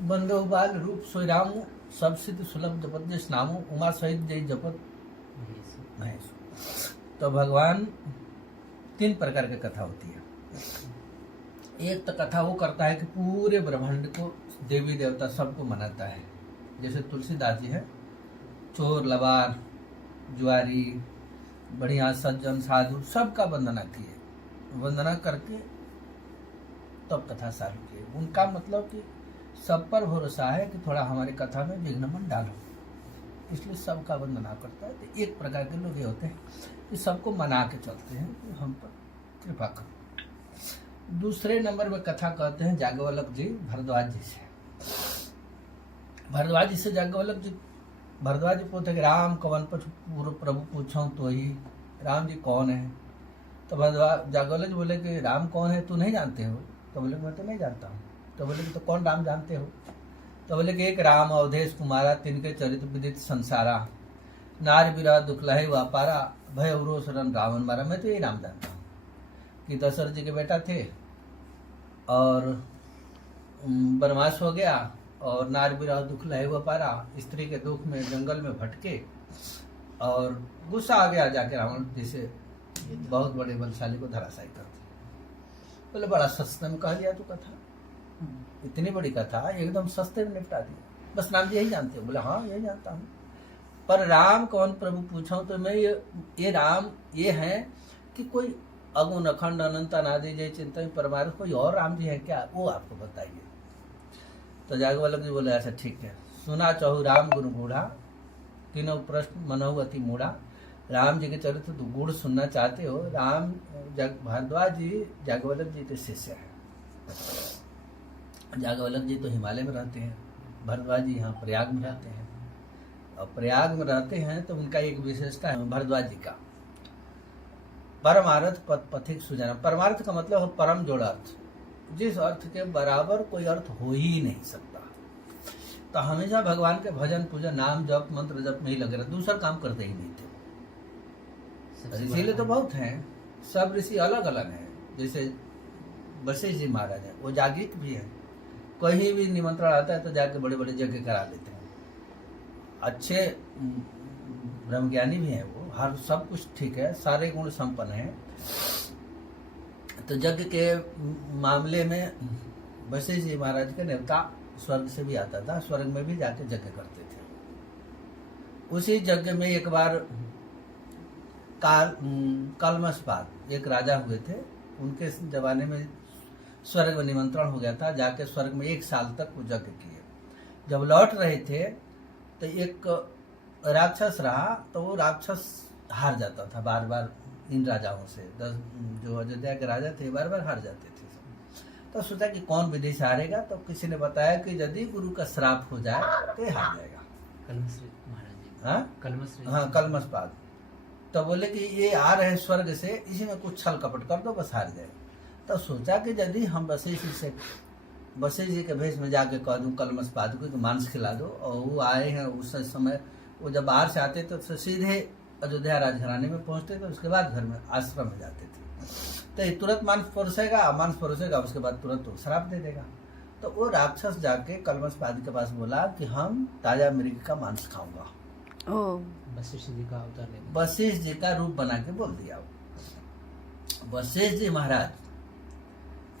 बंदो बाल रूप सोई रामू, सब सिद्ध सुलभ जपत जिस नामू, उमा सहित जय जपत महेश। तो भगवान 3 प्रकार की कथा होती है। एक तो कथा वो करता है कि पूरे ब्रह्मांड को देवी देवता सबको मनाता है, जैसे तुलसीदास जी है, चोर लबार जुआरी बढ़िया सज्जन साधु सबका वंदना किए, वंदना करके तब कथा चालू किए। उनका मतलब कि सब पर भरोसा है कि थोड़ा हमारी कथा में विघ्न मत डालो, इसलिए सबका वंदना करता है। तो एक प्रकार के लोग ये होते हैं कि सबको मना के चलते हैं कि हम पर कृपा करो। दूसरे नंबर में कथा कहते हैं जागवल्लभ जी भरद्वाज जी से। भरद्वाज जी से जागवल्लभ जी, भरद्वाज जी पूछते कि राम कवन पर प्रभु पूछो तो ही, राम जी कौन है? तो भरद्वाज जागवल्लभ जी बोले कि राम कौन है तू नहीं जानते हो? तो बोले मैं तो नहीं जानता हूँ। तो बोले कि तो कौन राम जानते हो? तो बोले कि एक राम अवधेश कुमारा, तिनके चरित्र विदित संसारा, नार विरह दुख लहे वापारा, भय उरो शरण रावण मारा। मैं तो यही नाम जानता हूँ कि दशरथ जी के बेटा थे और वनवास हो गया और नार विरह दुख लहे वापारा, स्त्री के दुख में जंगल में भटके और गुस्सा आ गया, जाके रावण जैसे बहुत बड़े बलशाली को धराशायी कर दिया। बोले बड़ा सस्ते में कह दिया तू कथा, इतनी बड़ी कथा एकदम सस्ते में निपटा दी, बस राम जी यही जानते हो? बोले हाँ यही जानता हूँ। पर राम कौन प्रभु पूछो तो मैं ये राम ये है कि कोई अगुण अखंड अनंत अनादि जय चिंतन परमार्थ कोई और राम जी है क्या, वो आपको बताइए। तो जागवल्लभ जी बोले अच्छा ठीक है। सुना चहु राम गुण गूढ़ा, तीनों प्रश्न मनहु अति मूढ़ा। राम जी के चरित्र तो गुण सुनना चाहते हो? राम भारद्वाज जी जागवल्लभ जी के शिष्य हैं। जागवल्लभ जी तो हिमालय में रहते हैं, भरद्वाज जी यहाँ प्रयाग में रहते हैं। और प्रयाग में रहते हैं तो उनका एक विशेषता है भरद्वाज जी का, परमार्थ पथिक सुजाना। परमार्थ का मतलब है परम जोड़ अर्थ, जिस अर्थ के बराबर कोई अर्थ हो ही नहीं सकता। तो हमेशा भगवान के भजन पूजन नाम जप मंत्र जप में ही लगे रहे, दूसरा काम करते ही नहीं थे। इसीलिए तो बहुत हैं, सब ऋषि अलग अलग हैं। जैसे वशिष्ठ जी महाराज हैं, वो जागृत भी हैं, कहीं भी निमंत्रण आता है तो जाके बड़े बड़े यज्ञ करा लेते हैं। अच्छे ब्रह्मज्ञानी भी हैं वो, हर सब कुछ ठीक है, सारे गुण संपन्न हैं। तो यज्ञ के मामले में वशिष्ठ जी महाराज के नेवता स्वर्ग से भी आता था, स्वर्ग में भी जाके यज्ञ करते थे। उसी यज्ञ में एक बार कलमशपाद एक राजा हुए थे, उनके जमाने में स्वर्ग में निमंत्रण हो गया था, जाके स्वर्ग में 1 साल तक वो यज्ञ किए। जब लौट रहे थे तो एक राक्षस रहा, तो वो राक्षस हार जाता था बार बार इन राजाओं से। जो अयोध्या के राजा थे बार बार हार जाते थे। तो सोचा कि कौन विधि से हारेगा, तो किसी ने बताया कि यदि गुरु का श्राप हो जाए तो ये हार जाएगा। कलमशपाद। तो बोले कि ये आ रहे स्वर्ग से, इसी में कुछ छल कपट कर दो बस हार जाएगा। तो सोचा कि यदि हम वशिष्ठ जी के भेष में जाके कह दूं कलमशपाद को कि मांस खिला दो, और वो आए हैं उस समय, वो जब बाहर से आते तो सीधे अयोध्या राजघराने में पहुंचते, तो उसके बाद घर में आश्रम में जाते थे। तो ये तुरंत मांस परोसेगा, उसके बाद तुरंत वो श्राप दे देगा। तो वो राक्षस जाके कलमशपाद के पास बोला कि हम ताजा मृग का मांस खाऊंगा। वशिष्ठ जी का अवतार लेकर, वशिष्ठ जी का रूप बना के बोल दिया। वशिष्ठ जी महाराज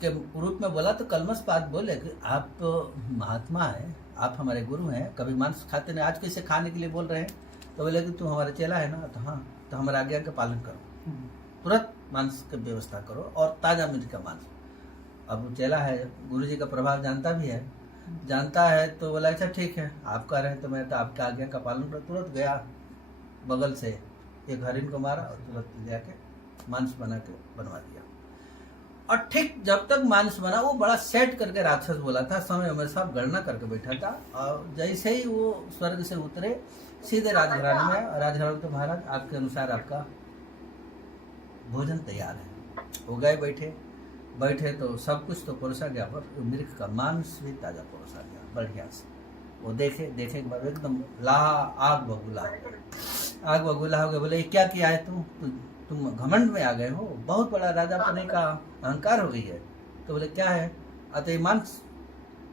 के रूप में बोला तो कलमशपाद बोले कि आप तो महात्मा हैं, आप हमारे गुरु हैं, कभी मांस खाते नहीं, आज कैसे खाने के लिए बोल रहे हैं? तो बोले कि तू हमारा चेला है ना, तो हाँ, तो हमारे आज्ञा का पालन करो, तुरंत मांस की व्यवस्था करो और ताजा मृग का मांस। अब वो चेला है, गुरु जी का प्रभाव जानता भी है, तो बोला अच्छा ठीक है, आप कह रहे हैं तो मैं तो आपका आज्ञा का पालन करूँ। तुरंत गया, बगल से एक हरिन को मारा और तुरंत जाके मांस बना के बनवा दिया। और ठीक जब तक मांस बना, वो बड़ा सेट करके राक्षस बोला था, समय में सब गणना करके बैठा था। और जैसे ही वो स्वर्ग से उतरे, सीधे राजघराने में, राजघराने तो महाराज आपके अनुसार आपका भोजन तैयार है। वो गए बैठे तो सब कुछ तो परोसा गया, पर मृग का मांस भी ताजा परोसा गया बढ़िया से। वो देखे एक बार एकदम आग बबूला हो गया। बोले क्या किया है तुम घमंड में आ गए हो, बहुत बड़ा राजा बनने का अहंकार हो गई है। तो बोले क्या है? अतः मांस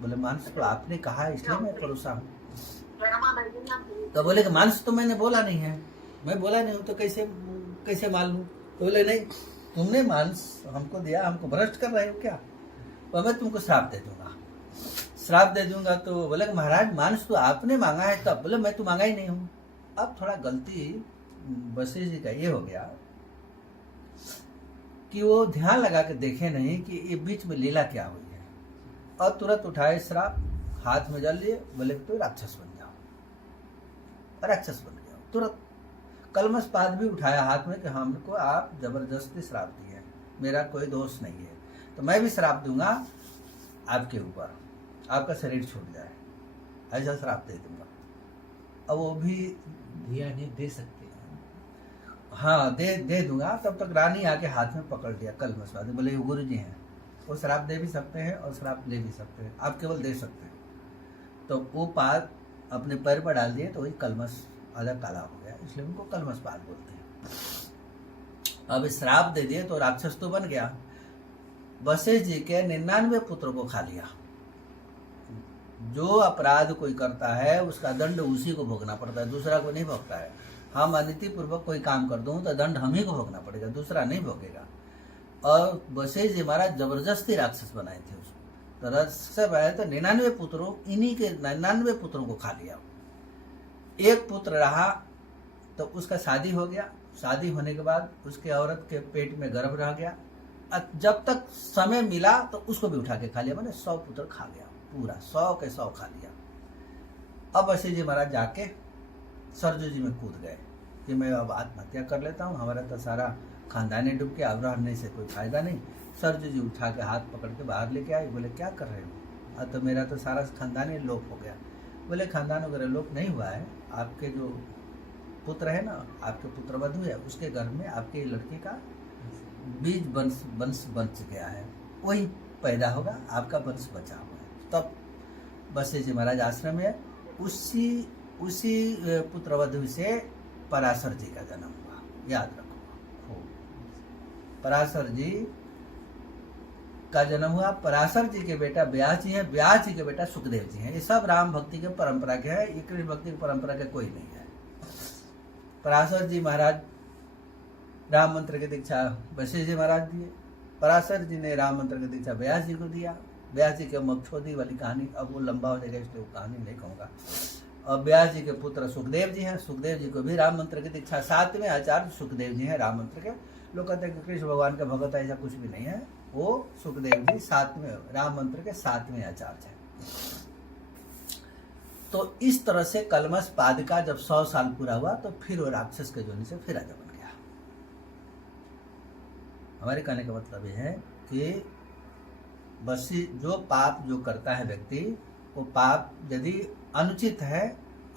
बोले मांस तो आपने कहा है इसलिए मैं परोसा हूँ। तो बोले कि मांस तो मैंने बोला नहीं है, मैं बोला नहीं हूँ तो कैसे कैसे मान लूँ। तो बोले नहीं, तुमने मांस हमको दिया, हमको भ्रष्ट कर रहे हो क्या, तो मैं तुमको श्राप दे दूंगा, श्राप दे दूंगा। तो बोले महाराज मांस तो आपने मांगा है तब। बोले मैं तो मांगा ही नहीं हूँ। अब थोड़ा गलती वशिष्ठ जी का ये हो गया कि वो ध्यान लगा के देखे नहीं कि ये बीच में लीला क्या हुई है, और तुरंत उठाए श्राप, हाथ में जल लिए, बोले तो राक्षस बन जाओ, राक्षस बन गया तुरंत। कलमश पाद भी उठाया हाथ में कि हमको आप जबरदस्ती श्राप दिए, मेरा कोई दोष नहीं है, तो मैं भी श्राप दूंगा आपके ऊपर, आपका शरीर छूट जाए, ऐसा श्राप दे दूंगा। अब वो भी दिया नहीं दे सकते हैं। हाँ दे दूंगा। तब तक रानी आके हाथ में पकड़ लिया कलमश पाद, बोले गुरु जी हैं, वो श्राप दे भी सकते हैं और श्राप ले भी सकते हैं, आप केवल दे सकते हैं। तो वो पाद अपने पैर पर डाल दिए तो वही कलमश आधा काला हो गया, इसलिए उनको कलमश पाद बोलते हैं। अब श्राप दे दिए तो राक्षस तो बन गया। वशिष्ठ जी के 99 पुत्र को खा लिया। जो अपराध कोई करता है उसका दंड उसी को भोगना पड़ता है, दूसरा को नहीं भोगता है। हम अनिति पूर्वक कोई काम कर दूं तो दंड हम ही को भोगना पड़ेगा, दूसरा नहीं भोगेगा। और वशिष्ठ जी महाराज जबरदस्ती राक्षस बनाए थे उसको, तो राक्षस बनाए तो 99 पुत्रों, इन्हीं के 99 पुत्रों को खा लिया। एक पुत्र रहा तो उसका शादी हो गया, शादी होने के बाद उसके औरत के पेट में गर्भ रह गया, जब तक समय मिला तो उसको भी उठा के खा लिया, मैंने 100 पुत्र खा गया, पूरा 100 के 100 खा लिया। अब वशिष्ठ जी महाराज जाके सरजू जी में कूद गए कि मैं अब आत्महत्या कर लेता हूँ, हमारा तो सारा खानदानी डूब के, अब रहने से कोई फायदा नहीं। सरजू जी उठा के हाथ पकड़ के बाहर लेके आए, बोले क्या कर रहे हो, तो मेरा तो सारा खानदानी लोप हो गया। बोले खानदान वगैरह लोप नहीं हुआ है, आपके जो पुत्र है ना, आपके पुत्र वधु है, उसके घर में आपके लड़के का बीज वंश बच गया है, वही पैदा होगा, आपका वंश बचा हुआ है। तब वशिष्ठ जी महाराज आश्रम में उसी पुत्रवधु से पराशर जी का जन्म हुआ, याद रखो। पराशर जी का जन्म हुआ। पराशर जी के बेटा व्यास जी हैं, व्यास जी के बेटा सुखदेव जी हैं। ये सब राम भक्ति के परंपरा के हैं, ये कृष्ण भक्ति की परंपरा के कोई नहीं है। पराशर जी महाराज राम मंत्र की दीक्षा वशिष्ठ जी महाराज दिए, पराशर जी ने राम मंत्र की दीक्षा व्यास जी को दिया। व्यास जी के मक्षोदी वाली कहानी, अब वो लंबा हो जाएगा इसलिए वो कहानी नहीं कहूँगा। और व्यास जी के पुत्र सुखदेव जी हैं, सुखदेव जी को भी राम मंत्र की दीक्षा, 7वें आचार्य सुखदेव जी हैं राम मंत्र के। लोग कहते हैं कि कृष्ण भगवान का भगत है, ऐसा कुछ भी नहीं है, वो सुखदेव जी 7वें राम मंत्र के 7वें आचार्य हैं। तो इस तरह से कलमश पाद का जब 100 साल पूरा हुआ तो फिर वो राक्षस के जोनी से फिर राजा बन गया। हमारे कहने का मतलब ये है कि बस जो पाप जो करता है व्यक्ति, वो पाप यदि अनुचित है,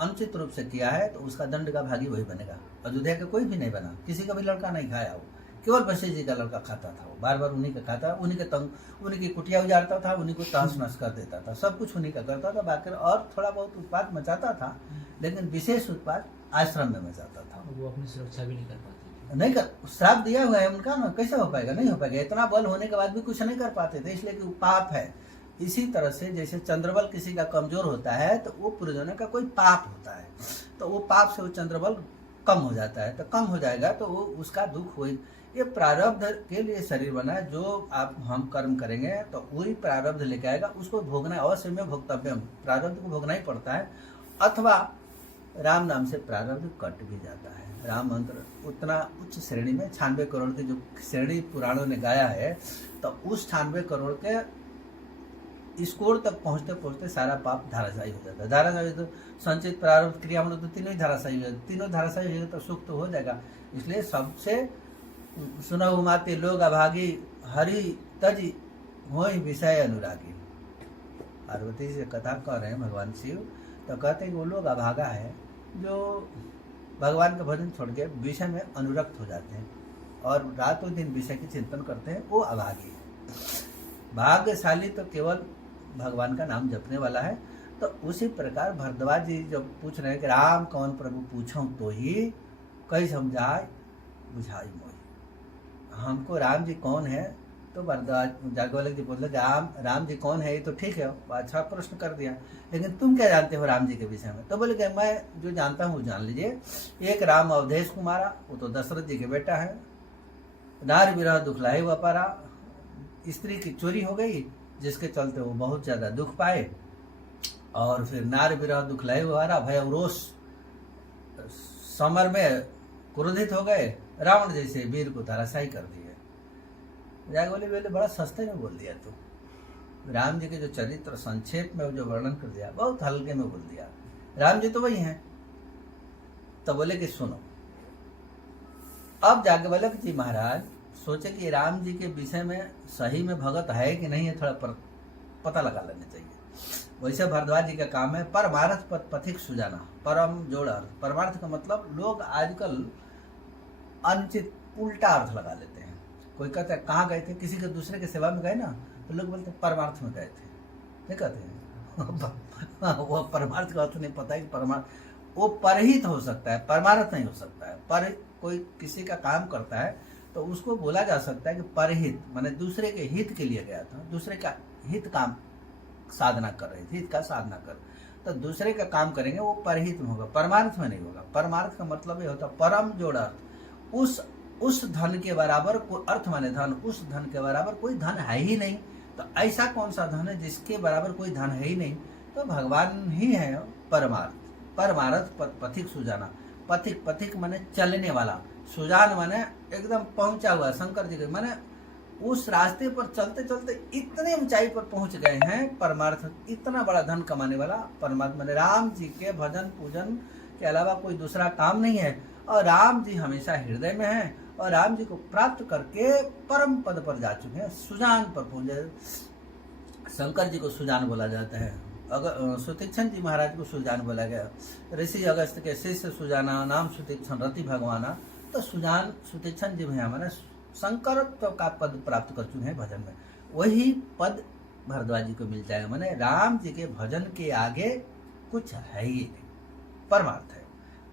अनुचित रूप से किया है, तो उसका दंड का भागी वही बनेगा। अयोध्या का कोई भी नहीं बना, किसी का भी लड़का नहीं खाया, वो केवल वशिष्ठ जी का लड़का खाता था, वो बार बार उन्हीं का खाता, उन्हीं की कुटिया उजाड़ता था, उन्हीं को तहस नहस कर देता था, सब कुछ उन्हीं का करता था। बाकी और थोड़ा बहुत उत्पाद मचाता था, लेकिन विशेष उत्पाद आश्रम में मचाता था। वो अपनी सुरक्षा भी नहीं कर पाते, नहीं कर, श्राप दिया हुआ है उनका ना, कैसे हो पाएगा, नहीं हो पाएगा। इतना बल होने के बाद भी कुछ नहीं कर पाते थे, इसलिए कि वो पाप है। इसी तरह से जैसे चंद्रबल किसी का कमजोर होता है तो वो पूर्वजन्म का कोई पाप होता है, तो वो पाप से वो चंद्रबल कम हो जाता है, तो कम हो जाएगा तो वो उसका दुख हो। ये प्रारब्ध के लिए शरीर बना है, जो आप हम कर्म करेंगे तो वही प्रारब्ध लेके आएगा, उसको भोगना अवश्य में भोक्तव्य, प्रारब्ध को भोगना ही पड़ता है। अथवा राम नाम से प्रारब्ध कट भी जाता है। राम मंत्र उतना उच्च श्रेणी में 96 करोड़ की जो श्रेणी पुराणों ने गाया है, तो उस 96 करोड़ के स्कोर तक पहुंचते पहुंचते सारा पाप धाराशाही हो जाता है। धाराशाही तो संचित प्रारब्ध क्रिया तो तीनों ही धाराशाही हो जाते, तीनों धाराशाही हो तो सुख तो हो जाएगा। इसलिए सबसे सुनहु माते लोग अभागी, हरि तज होई विषय अनुरागी। पार्वती से कथा कर रहे हैं भगवान शिव, तो कहते हैं कि वो लोग अभागा है जो भगवान का भजन छोड़ के विषय में अनुरक्त हो जाते हैं और रातों दिन विषय की चिंतन करते हैं, वो अभागी है। भाग्यशाली तो केवल भगवान का नाम जपने वाला है। तो उसी प्रकार भरद्वाज जी जब पूछ रहे हैं कि राम कौन प्रभु पूछूं तो ही कई समझाए बुझाई मोही, हमको राम जी कौन है तो भरद्वाज जागवल्लभ जी बोले राम जी कौन है, ये तो ठीक है, अच्छा प्रश्न कर दिया, लेकिन तुम क्या जानते हो राम जी के विषय में? तो बोले कि मैं जो जानता हूँ वो जान लीजिए। एक राम अवधेश कुमारा, वो तो दशरथ जी के बेटा है। नार विरह दुखलाई वपारा, स्त्री की चोरी हो गई जिसके चलते वो बहुत ज्यादा दुख पाए, और फिर नार विरह दुखलाई वपारा, भय रोष समर में क्रोधित हो गए, रावण जैसे वीर को धराशायी कर दिए। जागवल्लभ बोले बड़ा सस्ते में बोल दिया तू, राम जी के जो चरित्र संक्षेप में जो वर्णन कर दिया बहुत हल्के में बोल दिया, राम जी तो वही हैं। तो बोले कि सुनो, अब जागवल्लभ जी महाराज सोचे कि राम जी के विषय में सही में भगत है कि नहीं है, थोड़ा पता लगा लेना चाहिए। वैसे भरद्वाज जी का काम है परमार्थ पथिक सुजाना, परम जोड़ अर्थ। परमार्थ का मतलब लोग आजकल अनुचित उल्टा अर्थ लगा लेते हैं। कोई कहता है कहाँ गए थे, किसी के दूसरे के सेवा में गए ना, तो लोग बोलते हैं परमार्थ में गए थे, नहीं कहते हैं वो परमार्थ का अर्थ नहीं पता है कि परमार्थ वो परहित हो सकता है, परमार्थ नहीं हो सकता है। पर कोई किसी का काम करता है तो उसको बोला जा सकता है कि परहित, माने दूसरे के हित के लिए गया था, दूसरे का हित काम साधना कर रहे थे, हित का साधना कर, तो दूसरे का काम करेंगे वो परहित में होगा, परमार्थ में नहीं होगा। परमार्थ का मतलब ये होता है परम जोड़ अर्थ, उस धन के बराबर कोई अर्थ माने धन, उस धन के बराबर कोई धन है ही नहीं। तो ऐसा कौन सा धन है जिसके बराबर कोई धन है ही नहीं? तो भगवान ही है परमार्थ। परमार्थ पथिक सुजाना, पथिक माने चलने वाला, सुजान माने एकदम पहुंचा हुआ। शंकर जी के माने उस रास्ते पर चलते चलते इतने ऊंचाई पर पहुंच गए हैं। परमार्थ इतना बड़ा धन कमाने वाला परमात्मा माने राम जी के भजन पूजन के अलावा कोई दूसरा काम नहीं है, और राम जी हमेशा हृदय में हैं, और राम जी को प्राप्त करके परम पद पर जा चुके हैं, सुजान पर पहुंचे। शंकर जी को सुजान बोला जाता है, अगर सुतीक्षण जी महाराज को सुजान बोला गया। ऋषि अगस्त के शिष्य सुजाना, नाम सुतीक्षण रति भगवाना, तो सुजान सुतीक्षण जी भैया मैंने शंकरत्व का पद प्राप्त कर चुके हैं भजन में। वही पद भरद्वाज जी को मिल जाएगा, मैंने राम जी के भजन के आगे कुछ है ही नहीं, परमार्थ है।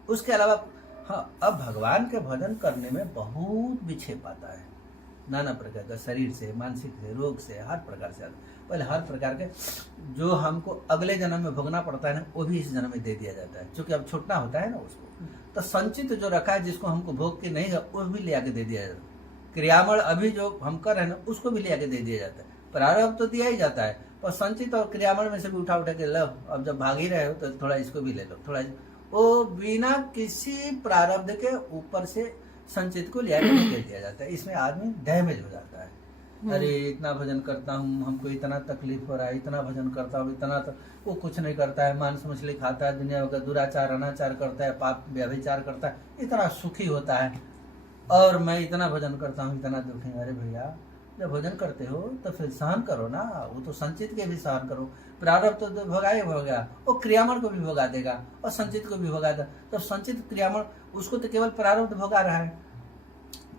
उसके अलावा हाँ, अब भगवान के भजन करने में बहुत विक्षेप आता है, नाना प्रकार का, शरीर से, मानसिक से, रोग से, हर प्रकार से। पहले हर प्रकार के जो हमको अगले जन्म में भोगना पड़ता है ना, वो भी इस जन्म में दे दिया जाता है, क्योंकि अब छूटना होता है ना उसको। तो संचित जो रखा है जिसको हमको भोग के नहीं है, वो भी ले आके दे दिया जाता है। क्रियामण अभी जो हम कर रहे हैं ना, उसको भी ले आके दे दिया जाता है। प्रारब्ध तो दिया ही जाता है, पर संचित और क्रियामण में से भी उठा के लो, अब जब भाग ही रहे हो तो थोड़ा इसको भी ले लो, थोड़ा वो बिना किसी प्रारब्ध के ऊपर से संचित को लिया दे दिया जाता है। इसमें आदमी डैमेज हो जाता है। अरे इतना भजन करता हूँ, हमको इतना तकलीफ हो रहा है, इतना भजन करता हूँ, इतना तो वो कुछ नहीं करता है, मांस मछली खाता है, दुनिया का दुराचार अनाचार करता है, पाप व्यभिचार करता है, इतना सुखी होता है, और मैं इतना भजन करता हूँ, इतना दुखी। अरे भैया जब भजन करते हो तो फिर सहन करो ना, वो तो संचित के भी सहन करो। प्रारब्ध तो भगा ही भोगा, वो क्रियामण को भी भोगा देगा और संचित को भी भोगा देगा। तो संचित क्रियामण उसको तो केवल प्रारब्ध भोगा रहा है,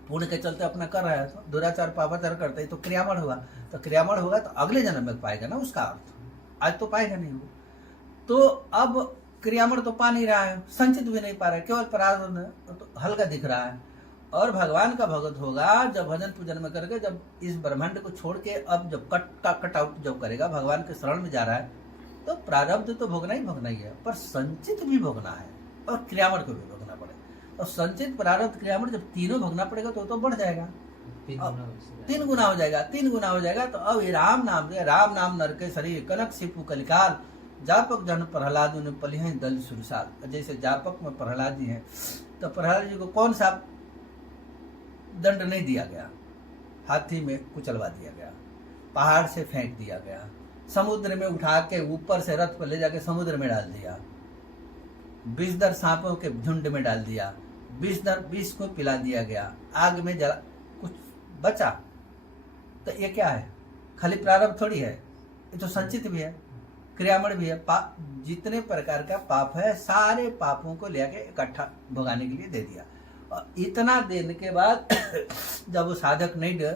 पुण्य के चलते अपना कर रहा है, तो दुराचार पापाचार करते है तो क्रियामण हुआ, तो क्रियामण होगा तो अगले जन्म में पाएगा ना उसका अर्थ, आज तो पाएगा नहीं वो। तो अब क्रियामण तो पा नहीं रहा है, संचित भी नहीं पा रहा है, केवल प्रारब्ध तो हल्का दिख रहा है। और भगवान का भगत होगा जब भजन पूजन में करके, जब इस ब्रह्मांड को छोड़ के अब जब कट आउट जब करेगा, भगवान के शरण में जा रहा है, तो प्रारब्ध तो भोगना ही है, पर संचित भी भोगना है और क्रियामण को भी भोगना पड़ेगा। और संचित प्रारब्ध क्रियामण जब तीनों भोगना पड़ेगा तो बढ़ जाएगा, 3 गुना हो जाएगा, 3 गुना हो जाएगा। तो अब ये राम नाम नर के शरीर, कनक सिपु कलिकाल, जापक जन प्रहलाद उन्हें पलिह दल सुरसाल। जैसे जापक में प्रहलाद जी हैं, तो प्रहलाद जी को कौन सा दंड नहीं दिया गया, हाथी में कुचलवा दिया गया, पहाड़ से फेंक दिया गया, समुद्र में उठा के ऊपर से रथ पर ले जाके समुद्र में डाल दिया, विषधर सांपों के झुंड में डाल दिया, विष को पिला दिया गया, आग में जला, कुछ बचा? तो ये क्या है? खाली प्रारब्ध थोड़ी है, ये तो संचित भी है, क्रियामण भी है। जितने प्रकार का पाप है सारे पापों को लेके इकट्ठा भोगाने के लिए दे दिया। और इतना देने के बाद जब वो साधक नहीं डे,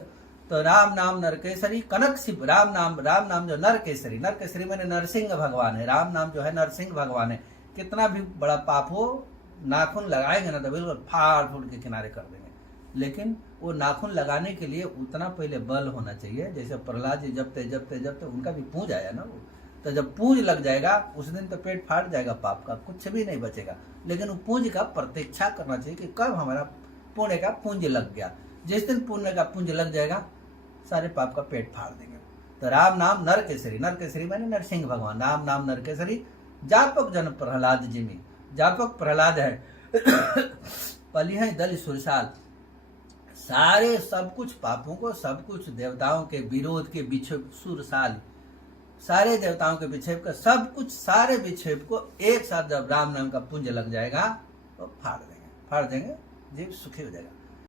तो राम नाम नरकेसरी कनक सिप, राम नाम जो नरकेसरी मैंने नरसिंह भगवान है, राम नाम जो है नरसिंह भगवान है। कितना भी बड़ा पाप हो, नाखून लगाएंगे ना तो बिल्कुल फाड़ फूड़ के किनारे कर देंगे। लेकिन वो नाखून लगाने के लिए उतना पहले बल होना चाहिए। जैसे प्रहलाद जी जपते जपते जपते उनका भी पूंज आया ना वो, तो जब पूंज लग जाएगा उस दिन तो पेट फाट जाएगा पाप का, कुछ भी नहीं बचेगा। लेकिन वो पूंज का प्रतीक्षा करना चाहिए कि कब हमारा पुण्य का पुंज लग गया। जिस दिन पुण्य का पुंज लग जाएगा सारे पाप का पेट फाड़ देंगे। तो राम नाम नर केसरी, नर केसरी माने नरसिंह भगवान, राम नाम नर केसरी। जापक जन प्रहलाद जिमी, जापक प्रहलाद है पली है दल सुरसाल। सारे सब कुछ पापों को, सब कुछ देवताओं के विरोध के विक्षेप, सुरसाल सारे देवताओं के विक्षेप का, सब कुछ सारे विक्षेप को एक साथ जब राम नाम का पुंज लग जाएगा तो फाड़ देंगे, जीव सुखी हो जाएगा।